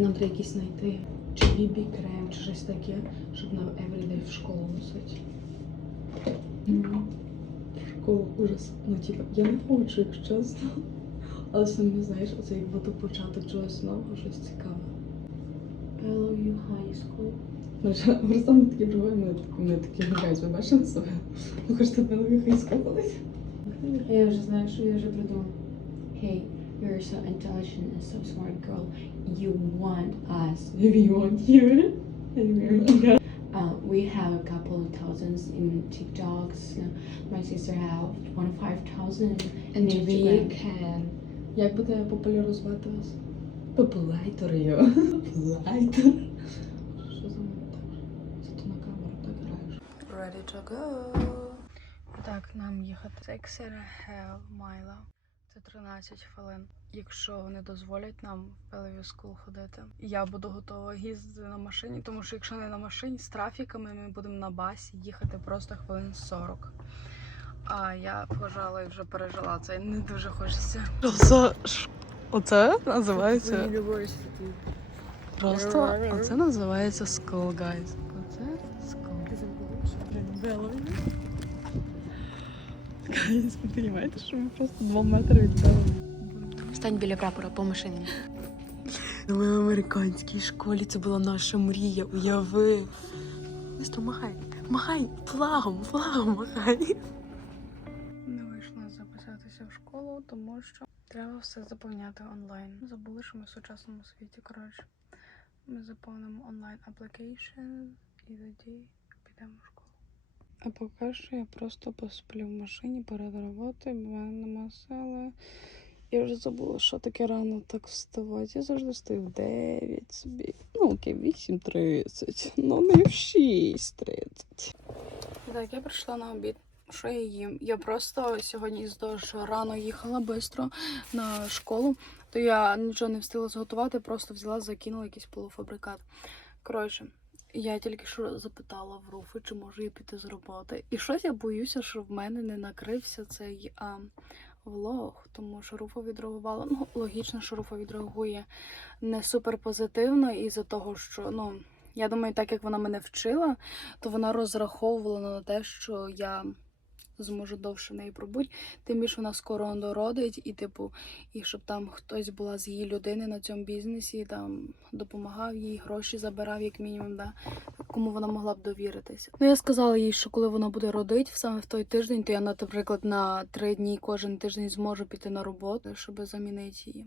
Нам треба якісь знайти. Чи бібі крем, чи щось таке, щоб нам everyday в школу носити. Ну, Школа ужас. Ну, типа, я не хочу, якщо чесно. Але саме знаєш, оце як будто початок чогось нового, щось цікаве. LOU High School. Просто ми такі буваємо, ми такі, гуляють, ви бачили себе? Ви хочете в LOU High School колись? Я вже знаю, що я вже придумав. Hey, you're so intelligent and so smart girl. You want us. Maybe you want you. Uh, we have a couple of thousands in TikToks. My sister have one five thousand And in we Instagram. can. Як буде популяризувати вас? Популайтор його. Популайтор. Що за монтаж? Це ти на камеру так граєш. Ready to go. Так, нам їхати. Six and a half mile. Це 13 хвилин. Якщо вони дозволять нам в School ходити, я буду готова їздити на машині, тому що якщо не на машині з трафіками, ми будемо на басі їхати просто хвилин 40. А я, пожалуй, вже пережила це. Не дуже хочеться. Оце, оце називається просто. Оце називається School, guys. Оце School. Guys, ви розумієте, що ми просто два метри від Bellevue? Стань біля прапора по машині. Ми в американській школі це була наша мрія. Уяви. Місто, махай, махай, флагом, флагом махай. Не вийшло записатися в школу, тому що треба все заповняти онлайн. Забули, що ми в сучасному світі. Коротше, ми заповнимо онлайн application і тоді підемо в школу. А поки що я просто посплю в машині перед роботою, бо в мене нема сили. Я вже забула, що таке рано так вставати. Я завжди встаю в 9 собі. Ну, окей, 8.30. Ну, не в 6.30. Так, я прийшла на обід. Що я їм? Я просто сьогодні з того, що рано їхала швидко на школу, то я нічого не встигла зготувати, просто взяла, закинула якийсь полуфабрикат. Коротше, я тільки що запитала в Руфи, чи можу я піти з роботи. І щось я боюся, що в мене не накрився цей а, влог, тому що Руфа відреагувала. Ну, логічно, що Руфа відреагує не супер позитивно, із-за того, що ну. Я думаю, так як вона мене вчила, то вона розраховувала на те, що я зможу довше неї пробути. Тим більше вона скоро дородить, і, типу, і щоб там хтось була з її людини на цьому бізнесі, там допомагав їй, гроші забирав, як мінімум, да, кому вона могла б довіритися. Ну, я сказала їй, що коли вона буде родити саме в той тиждень, то я, наприклад, на три дні кожен тиждень зможу піти на роботу, щоб замінити її.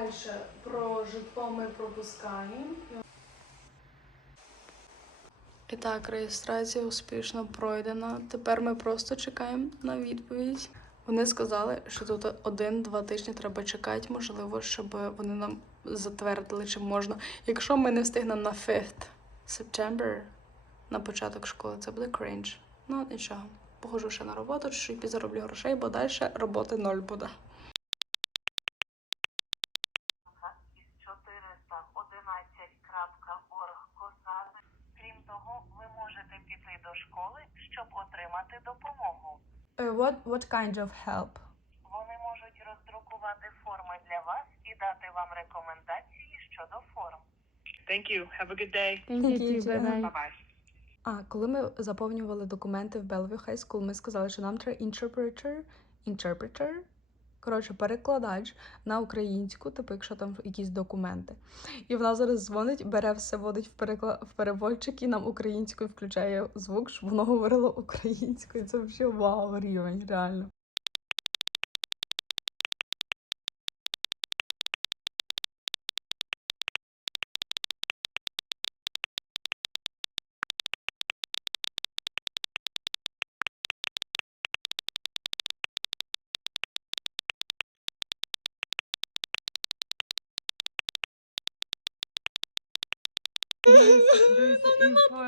Далі про житло ми пропускаємо. І так, реєстрація успішно пройдена. Тепер ми просто чекаємо на відповідь. Вони сказали, що тут один-два тижні треба чекати, можливо, щоб вони нам затвердили, чи можна. Якщо ми не встигнемо на 5 September, на початок школи, це буде крінж. Ну, нічого. Похожу ще на роботу, чуть підзароблю грошей, бо далі роботи ноль буде. Щоб отримати допомогу. Uh, what, what kind of help? Вони можуть роздрукувати форми для вас і дати вам рекомендації щодо форм. Thank you. Have a good day. Thank you. Bye bye. А, коли ми заповнювали документи в Bellevue High School, ми сказали, що нам треба interpreter, interpreter, коротше, перекладач на українську, типу, якщо там якісь документи. І вона зараз дзвонить, бере все, водить в, перекла... в переводчик і нам українською включає звук, щоб воно говорило українською. Це взагалі вау, рівень, реально.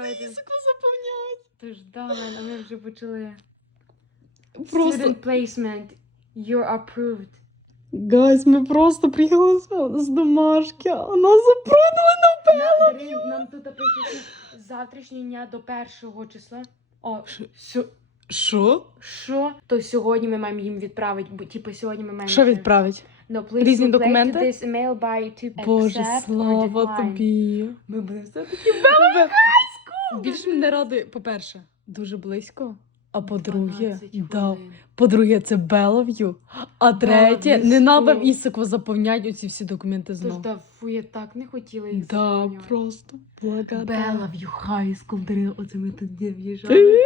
Не надо заповняти. Тож да, а ми вже почали. Просто, Student placement. You're approved. гайс, ми просто приїхали з, з домашки, а нас запрудили на Дарин, нам тут пише що з завтрашнього дня до першого числа. О, сьо- Що? що? То сьогодні ми маємо їм відправити, бо типу сьогодні ми маємо. Що відправить? No, please Різні документи? This email by to Боже, слава тобі. Ми будемо все таки Більше мене радує, по-перше, дуже близько. А по-друге, да. по-друге, це Белов'ю. А третє, не треба в Ісику заповняти оці всі документи Тож да, фу, я так не хотіла їх Да, заповнювати. просто благодарна. High School, Дарина, оце ми тут в'їжджали.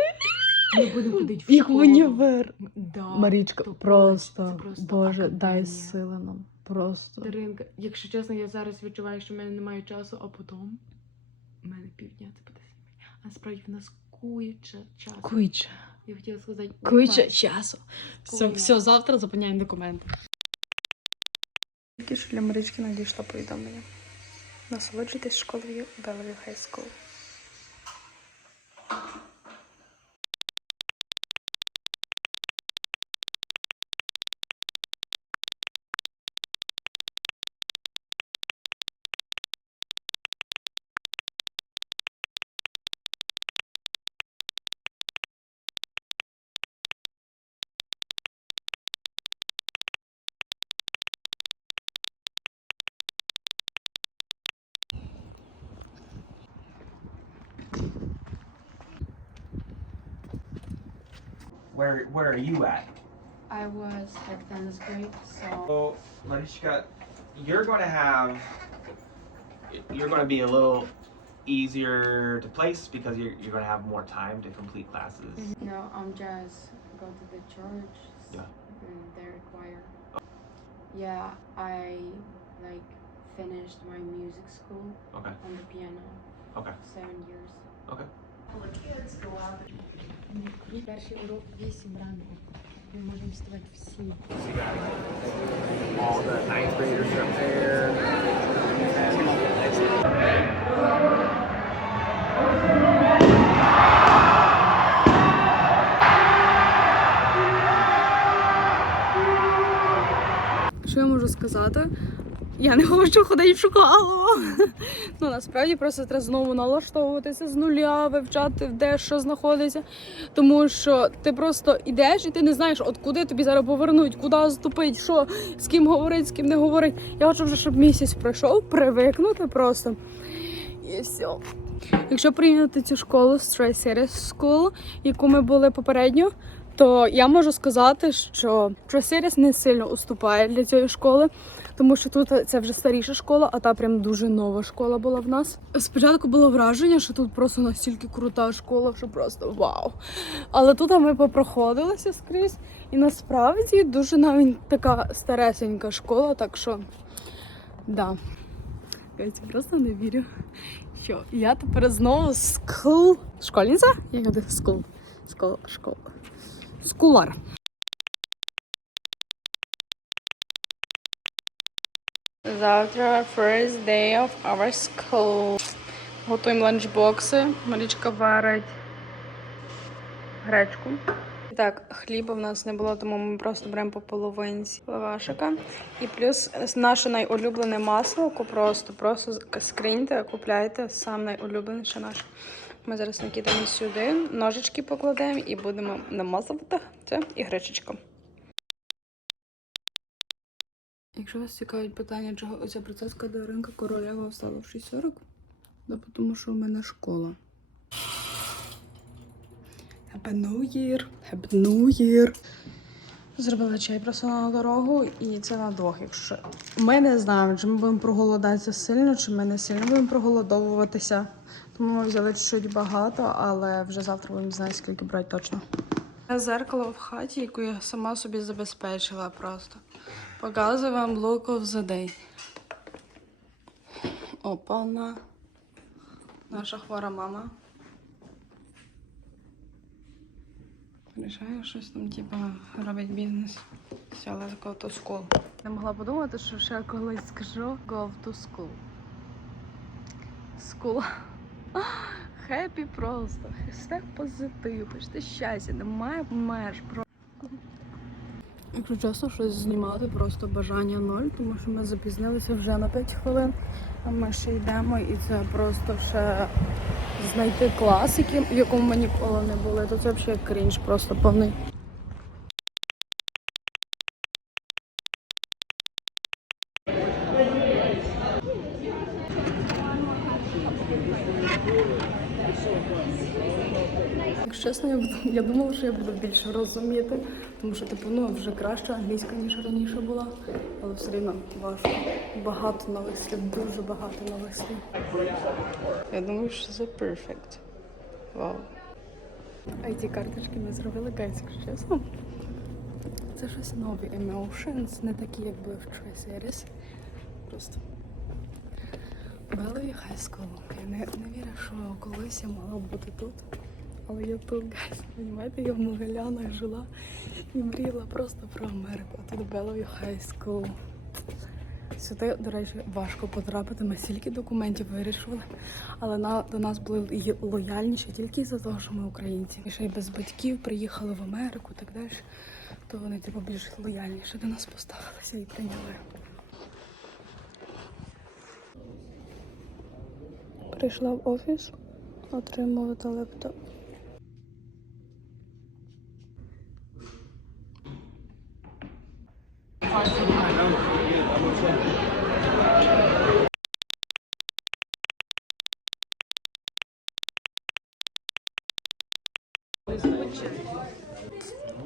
Ми будемо ходити в Їх в школу. універ. Да, Марічка, то просто, це просто Боже, дай академія. сили нам. Просто. Даринка, якщо чесно, я зараз відчуваю, що в мене немає часу, а потім в мене півдня це буде. А справді в нас куюча часу. Куйче. Я хотіла сказати, Куйче часу. Все, все, завтра зупиняємо документи. Тільки що для Марички надійшло повідомлення. Насолоджуйтесь школою Белові Хай Скул. Where where are you at? I was at tennis break, so So, Marichka, you're going to have you're going to be a little easier to place because you're, you're going to have more time to complete classes. Mm-hmm. no, I'm just go to the church. Yeah. And they require. Yeah, I like finished my music school Okay. on the piano. Okay. Seven years. Okay. Перший урок 8 ранку. Ми можемо вставати всі. All. Що я можу сказати? Я не хочу ходити в школу. Ну насправді просто треба знову налаштовуватися з нуля, вивчати де що знаходиться. Тому що ти просто йдеш і ти не знаєш, от куди тобі зараз повернуть, куди ступити, що з ким говорить, з ким не говорить. Я хочу вже, щоб місяць пройшов, привикнути просто. І все. Якщо прийняти цю школу Stray Series School, яку ми були попередньо, то я можу сказати, що Stray не сильно уступає для цієї школи, тому що тут це вже старіша школа, а та прям дуже нова школа була в нас. Спочатку було враження, що тут просто настільки крута школа, що просто вау. Але тут ми попроходилися скрізь, і насправді дуже навіть така старесенька школа, так що да. Я просто не вірю, що я тепер знову скул. Школьниця? Як буде скул? Скул, школ. Скулар. Завтра first day of our school. Готуємо ланчбокси. Марічка варить гречку. Так, хліба в нас не було, тому ми просто беремо по половинці лавашика. І плюс наше найулюблене масло, просто просто скриньте, купляйте сам найулюбленіше наше. Ми зараз накидаємо сюди, ножички покладемо і будемо намазувати це і гречечка. Якщо вас цікавить питання, чого оця процеска Даринка королева встала в 6.40, да тому що в мене школа. Happy New Year! Happy New Year! Зробила чай просто на дорогу, і це на двох. Якщо ми не знаємо, чи ми будемо проголодатися сильно, чи ми не сильно будемо проголодовуватися. Ми взяли чуть багато, але вже завтра будемо знати, скільки брати точно. Зеркало в хаті, яку я сама собі забезпечила просто. Показую вам of the day. Опана. Наша хвора мама. Рішає щось там, типа, робить бізнес. Сяла за go to school. Не могла подумати, що ще колись скажу go to school. school. Хеппі просто. Все позитив, почти щастя, немає меж. Якщо чесно, щось знімати, просто бажання ноль, тому що ми запізнилися вже на 5 хвилин, а ми ще йдемо, і це просто ще знайти класики, в якому ми ніколи не були. То це взагалі крінж, просто повний. Якщо чесно, я, буду- я думала, що я буду більше розуміти, тому що типу, ну, вже краще англійська, ніж раніше була, але все рівно важко. Багато нових слів, дуже багато нових слів. Я думаю, що це перфект. Вау. it карточки ми зробили, якщо чесно. Це щось нові emotions, не такі, як були в Troy Series. Просто Bellevue High School. Я не, не вірю, що колись я мала бути тут. Але я тут, гайс, розумієте, я в Могилянах жила і мріяла просто про Америку. А тут High School. Сюди, до речі, важко потрапити. Ми стільки документів вирішували, але на, до нас були лояльніші тільки із-за того, що ми українці. І ще й без батьків приїхали в Америку так далі. То вони типу більш лояльніше до нас поставилися і прийняли. Прийшла в офіс, отримувати лептоп.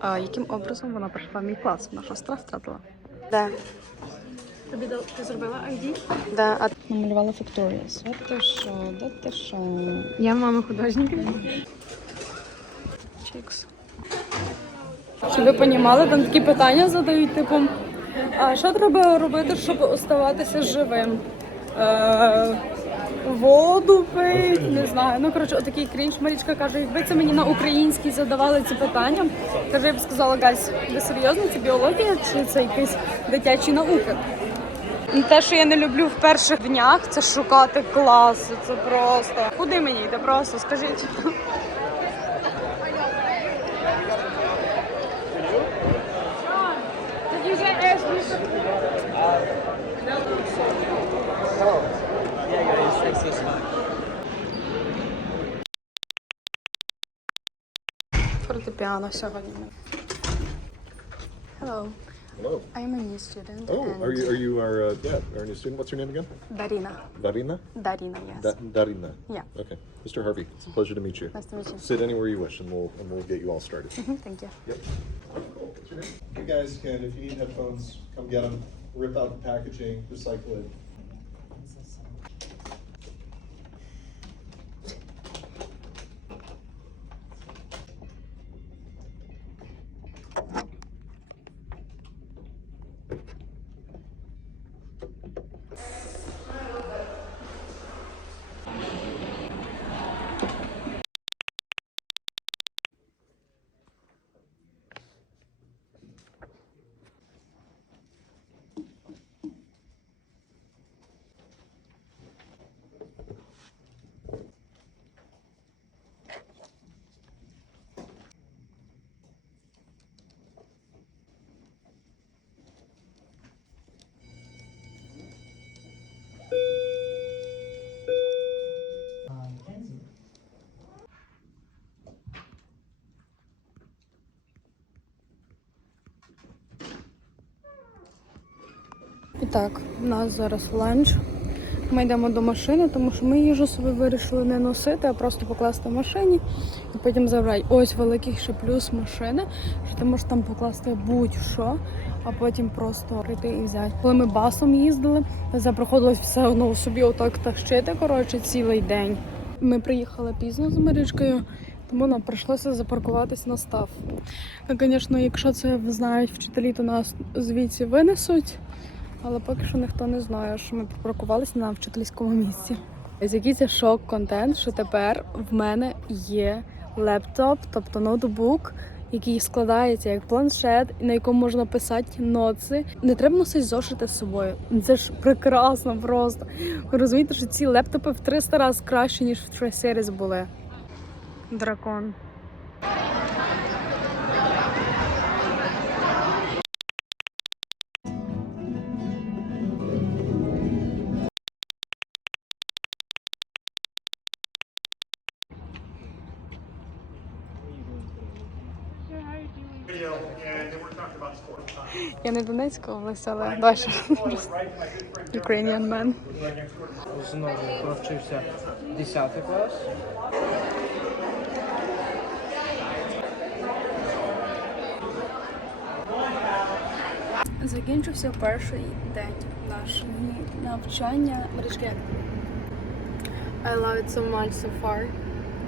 А яким образом вона прийшла в мій клас? Вона що страх втратила? Да, Тобі ти зробила ID? да, а Намалювала. Де ти що? Де ти що? Я мама художника. Чікс. Щоб ви понімали, там такі питання задають, типу, а що треба робити, щоб оставатися живим? Е, воду пить, не знаю. Ну, коротше, отакий крінж. Марічка каже, якби це мені на українській задавали ці питання, каже, я б сказала, Гась, ви серйозно, це біологія чи це якісь дитячі науки? Ну, Те, що я не люблю в перших днях, це шукати класи. Це просто. Куди мені йти? Просто скажіть. Фортепіано сьогодні. Hello. Hello. I'm a new student. Oh, and are you are you our uh, yeah, our new student? What's your name again? Darina. Darina? Darina, yes. Da- Darina. Yeah. Okay. Mr. Harvey, it's a pleasure to meet you. Nice to meet you. Sit anywhere you wish and we'll and we'll get you all started. Mhm, Thank you. Yep. Cool. What's your name? You guys can, if you need headphones, come get them. Rip out the packaging, recycle it. Так, у нас зараз ланч. Ми йдемо до машини, тому що ми їжу собі вирішили не носити, а просто покласти в машині і потім забрати. Ось великий ще плюс машини, що ти можеш там покласти будь-що, а потім просто прийти і взяти. Коли ми басом їздили, приходилось все одно собі отак тащити, коротше, цілий день. Ми приїхали пізно з Марічкою, тому нам прийшлося запаркуватись на став. Звісно, якщо це знають вчителі, то нас звідси винесуть. Але поки що ніхто не знає, що ми припаркувалися на вчительському місці. Ось який це шок-контент, що тепер в мене є лептоп, тобто ноутбук, який складається як планшет, на якому можна писати ноти. Не треба носити зошити з собою. Це ж прекрасно просто. Ви розумієте, що ці лептопи в 300 разів краще, ніж в Tri-Series були. Дракон. Я не Донецька область, але дальше. Ukrainian man. Знову провчився 10 клас. Закінчився перший день нашого навчання. Марічки. I love it so much so far.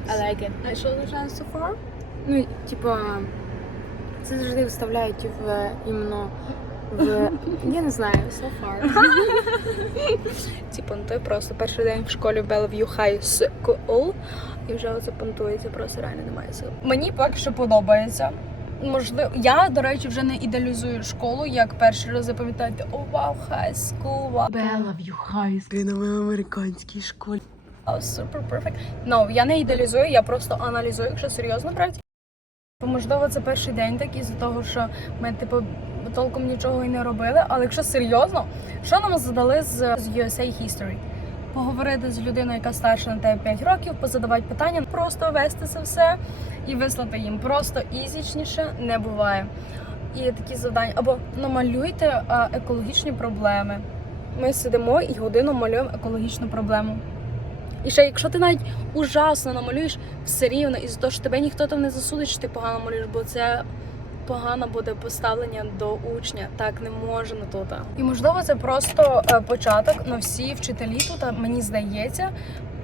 I like it. А що означає so far? Ну, типа, це завжди вставляють в іменно в. Я не знаю, so far. Типа, ну просто перший день в школі в Bellevue High School. І вже оце понтується, просто реально немає сил. Мені поки що подобається. Можливо, я, до речі, вже не ідеалізую школу, як перший раз запам'ятати, о, вау, хай скул, вау. Bellevue High School. на моїй американській школі. Супер перфект. Ну, я не ідеалізую, я просто аналізую, якщо серйозно брати. Можливо, це перший день такий з того, що ми, типу, толком нічого і не робили. Але якщо серйозно, що нам задали з, з USA History? Поговорити з людиною, яка старша на тебе 5 років, позадавати питання, просто вести це все і вислати їм. Просто ізічніше не буває. І такі завдання або намалюйте екологічні проблеми. Ми сидимо і годину малюємо екологічну проблему. І ще, якщо ти навіть ужасно намалюєш, все рівно, із за того, що тебе ніхто там не засудить, що ти погано малюєш, бо це погано буде поставлення до учня. Так не можна тут. І можливо, це просто е, початок, але всі вчителі тут, мені здається,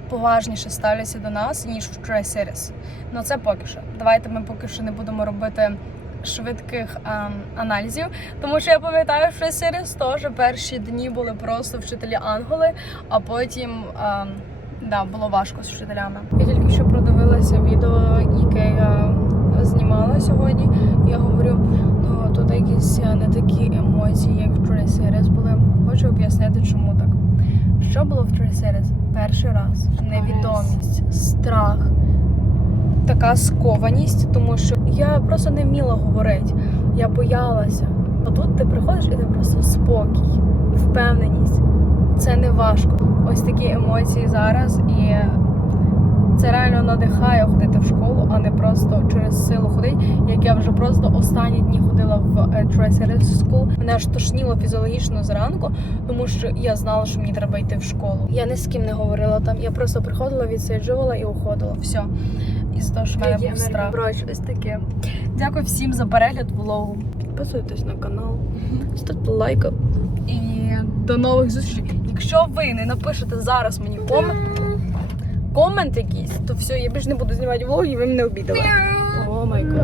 поважніше ставляться до нас, ніж в Tri-Series. Ну це поки що. Давайте ми поки що не будемо робити. Швидких ем, аналізів, тому що я пам'ятаю, що серіс теж перші дні були просто вчителі анголи, а потім ем, да, було важко з вчителями. Я тільки що продивилася відео, яке я знімала сьогодні. Я говорю, ну тут якісь е, не такі емоції, як в Series були. Хочу об'яснити, чому так. Що було в Series? Перший раз невідомість, страх, така скованість, тому що я просто не вміла говорити. Я боялася. А тут ти приходиш і ти просто спокій, впевненість. Це не важко. Ось такі емоції зараз, і це реально надихає ходити в школу, а не просто через силу ходити. Як я вже просто останні дні ходила в е, Tri-Series School. Мене аж тошніло фізіологічно зранку, тому що я знала, що мені треба йти в школу. Я ні з ким не говорила там. Я просто приходила, відсиджувала і уходила. Все. Із того, що мене був страх. Коротше, ось таке. Дякую всім за перегляд влогу. Підписуйтесь на канал, ставте лайки. І до нових зустрічей. Якщо ви не напишете зараз мені комент, комент якийсь, то все, я більше не буду знімати влоги, і ви мене обідали. О май год.